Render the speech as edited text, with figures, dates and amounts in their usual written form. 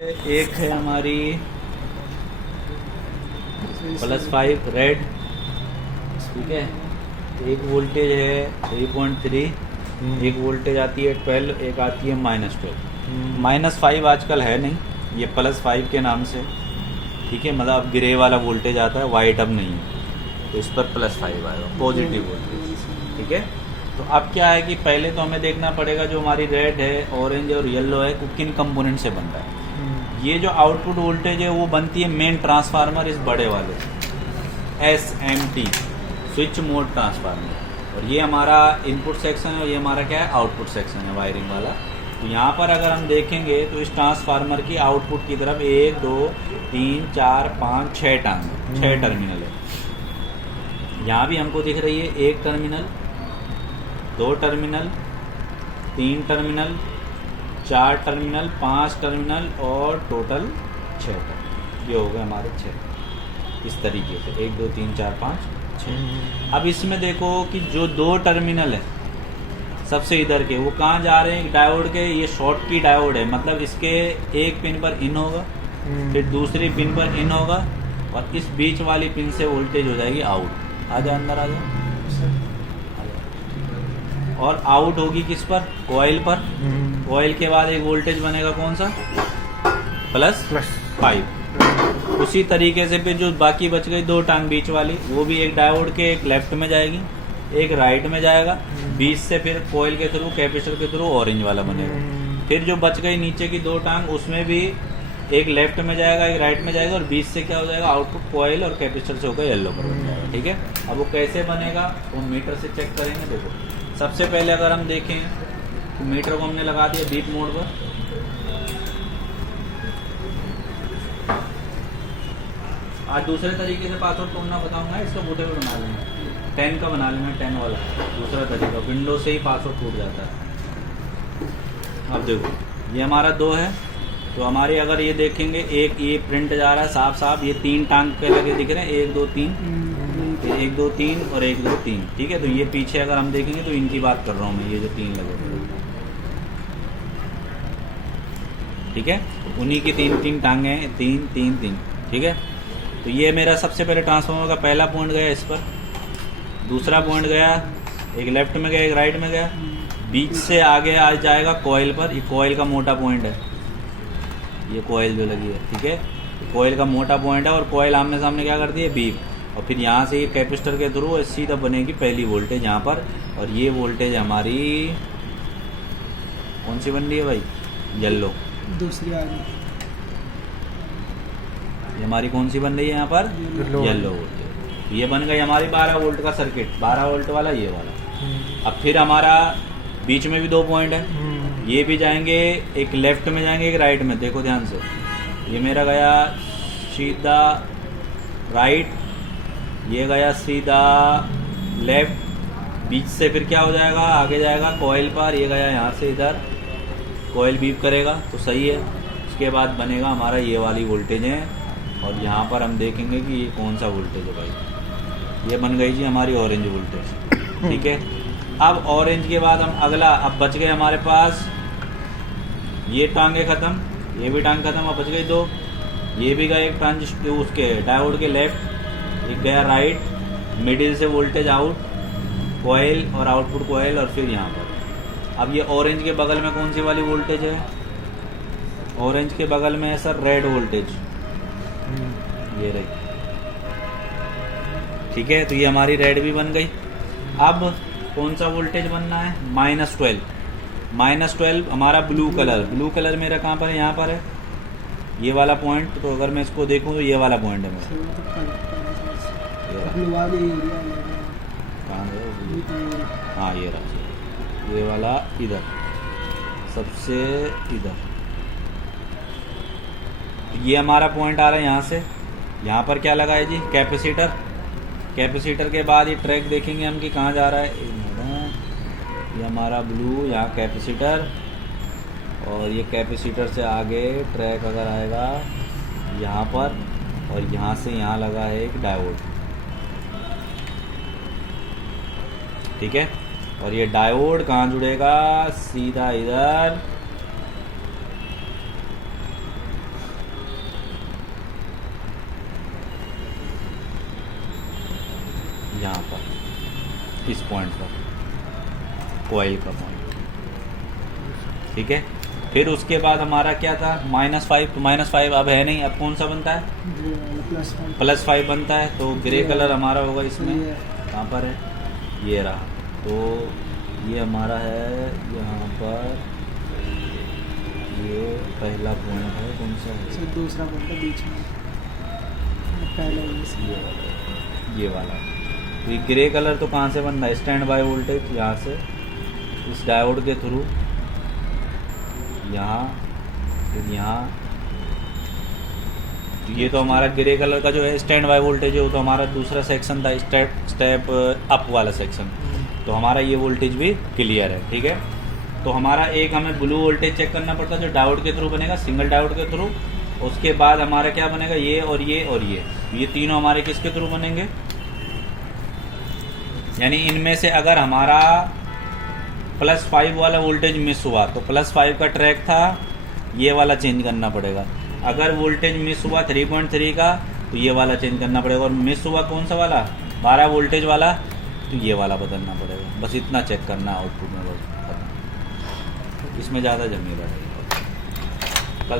एक है हमारी +5 रेड, ठीक है। एक वोल्टेज है 3.3, एक वोल्टेज आती है 12, एक आती है -12। -5 आजकल है नहीं, ये +5 के नाम से, ठीक है। मतलब अब ग्रे वाला वोल्टेज आता है, वाइट अब नहीं है, तो इस पर +5 आएगा, पॉजिटिव वोल्टेज, ठीक है। तो अब क्या है कि पहले तो हमें देखना पड़ेगा जो हमारी रेड है, ऑरेंज और येलो है, वो किन कंपोनेंट से बन रहा है। ये जो आउटपुट वोल्टेज है वो बनती है मेन ट्रांसफार्मर, इस बड़े वाले SMT, स्विच मोड ट्रांसफार्मर, और ये हमारा इनपुट सेक्शन है और ये हमारा क्या है, आउटपुट सेक्शन है, वायरिंग वाला। तो यहाँ पर अगर हम देखेंगे तो इस ट्रांसफार्मर की आउटपुट की तरफ 1 2 3 4 5 6 टांग, 6 टर्मिनल है। यहाँ भी हमको दिख रही है 1 terminal, 2 terminal, 3 terminal, 4 terminal, 5 terminal और टोटल 6 टर्मिनल। ये हो गए हमारे 6, इस तरीके से 1 2 3 4 5 6। अब इसमें देखो कि जो 2 टर्मिनल है सबसे इधर के, वो कहाँ जा रहे हैं, डायोड के, ये शॉर्ट की डायोड है, मतलब इसके एक पिन पर इन होगा, फिर दूसरी पिन पर इन होगा, और इस बीच वाली पिन से वोल्टेज हो जाएगी आउट। आ जाओ अंदर, आ जाओ। और आउट होगी किस पर, कॉइल पर। कॉइल के बाद एक वोल्टेज बनेगा कौन सा, +5। उसी तरीके से फिर जो बाकी बच गई 2 टांग बीच वाली, वो भी एक डायोड के, एक लेफ्ट में जाएगी, एक राइट में जाएगा, बीच से फिर कॉइल के थ्रू, कैपेसिटर के थ्रू ऑरेंज वाला बनेगा। फिर जो बच गई नीचे की 2 टांग, उसमें भी एक लेफ्ट में जाएगा, एक राइट में जाएगा, और बीच से क्या हो जाएगा, आउटपुट कॉइल और कैपेसिटर से होकर येलो पर बन जाएगा, ठीक है। अब वो कैसे बनेगा वो मीटर से चेक करेंगे। देखो सबसे पहले अगर हम देखें तो मीटर को हमने लगा दिया बीप मोड पर, आज दूसरे तरीके से पासवर्ड तोड़ना बताऊंगा, इसको बूटे पे बना लेंगे, 10 का बना लेना, 10 वाला दूसरा तरीका, विंडो से ही पासवर्ड टूट जाता है। अब देखो ये हमारा 2 है, तो हमारे अगर ये देखेंगे, एक ये प्रिंट जा रहा है साफ साफ, ये 3 टांग के लगे दिख रहे हैं, 1 2 3, 1 2 3 और 1 2 3, ठीक है। तो ये पीछे अगर हम देखेंगे तो इनकी बात कर रहा हूँ मैं, ये जो 3 लगे हुए, ठीक है, उन्हीं की 3 टांगे हैं, 3 3 3, ठीक है। तो ये मेरा सबसे पहले ट्रांसफार्मर का पहला पॉइंट गया इस पर, दूसरा पॉइंट गया, एक लेफ्ट में गया, एक राइट में गया, बीच से आगे आ जाएगा कॉइल पर, ये कॉइल का मोटा पॉइंट है, ये कॉइल जो लगी है, ठीक है, कॉइल का मोटा पॉइंट है, और कॉइल आमने सामने क्या करती है, बीप, और फिर यहाँ से ये कैपेसिटर के थ्रू सीधा बनेगी पहली वोल्टेज यहाँ पर, और ये वोल्टेज हमारी कौन सी बन रही है भाई, येलो, दूसरी आ गई, ये हमारी कौन सी बन रही है यहाँ पर, येलो वोल्टेज। ये बन गई हमारी 12 वोल्ट का सर्किट, 12 वोल्ट वाला ये वाला। अब फिर हमारा बीच में भी 2 पॉइंट है, ये भी जाएंगे, एक लेफ्ट में जाएंगे, एक राइट में, देखो ध्यान से, ये मेरा गया सीधा राइट, ये गया सीधा लेफ्ट, बीच से फिर क्या हो जाएगा, आगे जाएगा कॉइल पर, ये गया यहाँ से इधर, कॉइल बीप करेगा तो सही है। उसके बाद बनेगा हमारा ये वाली वोल्टेज है, और यहाँ पर हम देखेंगे कि ये कौन सा वोल्टेज है भाई, ये बन गई जी हमारी ऑरेंज वोल्टेज, ठीक है। अब ऑरेंज के बाद हम अगला, अब बच गए हमारे पास ये टांगे खत्म, ये भी टांग खत्म, अब बच गई 2, ये भी गया एक ट्रांजिस्टर उसके डायोड के लेफ्ट, एक गया राइट, मिडिल से वोल्टेज आउट, कॉइल और आउटपुट कॉइल, और फिर यहाँ पर। अब ये ऑरेंज के बगल में कौन सी वाली वोल्टेज है, ऑरेंज के बगल में है सर रेड वोल्टेज, ये रही, ठीक है। तो ये हमारी रेड भी बन गई। अब कौन सा वोल्टेज बनना है, -12, -12 हमारा ब्लू कलर, ब्लू कलर मेरा कहाँ पर है, यहाँ पर है ये वाला पॉइंट। तो अगर मैं इसको देखूँ तो ये वाला पॉइंट है मेरा, कहाँ है, हाँ ये रहा, ये वाला इधर, सबसे इधर, ये हमारा पॉइंट आ रहा है यहाँ से, यहाँ पर क्या लगा है जी, कैपेसिटर। कैपेसिटर के बाद ये ट्रैक देखेंगे हम कि कहाँ जा रहा है, ये हमारा ब्लू, यहाँ कैपेसिटर, और ये कैपेसिटर से आगे ट्रैक अगर आएगा यहाँ पर, और यहाँ से यहाँ लगा है एक डायोड, ठीक है। और ये डायोड कहाँ जुड़ेगा, सीधा इधर, यहाँ पर इस पॉइंट पर, कॉइल का पॉइंट, ठीक है। फिर उसके बाद हमारा क्या था, -5, तो -5 अब है नहीं, अब कौन सा बनता है, +5 बनता है। तो ग्रे कलर हमारा होगा इसमें, कहाँ पर है, ये रहा। तो ये हमारा है यहाँ पर, ये पहला पॉइंट है, कौन सा है, दूसरा पॉइंट है बीच में, पहले ये वाला। तो ये ग्रे कलर तो कहाँ से बन रहा है, स्टैंड बाय वोल्टेज यहाँ से, इस डायोड के थ्रू यहाँ, फिर यहाँ। ये तो हमारा ग्रे कलर का जो है स्टैंड बाय वोल्टेज है, वो तो हमारा दूसरा सेक्शन था, स्टेप अप वाला सेक्शन। तो हमारा ये वोल्टेज भी क्लियर है, ठीक है। तो हमारा एक हमें ब्लू वोल्टेज चेक करना पड़ता है जो डायोड के थ्रू बनेगा, सिंगल डायोड के थ्रू। उसके बाद हमारा क्या बनेगा, ये और ये और ये तीनों हमारे किसके थ्रू बनेंगे, यानी इनमें से अगर हमारा +5 वाला वोल्टेज मिस हुआ तो +5 का ट्रैक था, ये वाला चेंज करना पड़ेगा। अगर वोल्टेज मिस हुआ 3.3 का तो ये वाला चेंज करना पड़ेगा, और मिस हुआ कौन सा वाला, 12 वोल्टेज वाला, तो ये वाला बदलना पड़ेगा। बस इतना चेक करना आउटपुट में, बस खत्म। इसमें ज़्यादा जमेगा।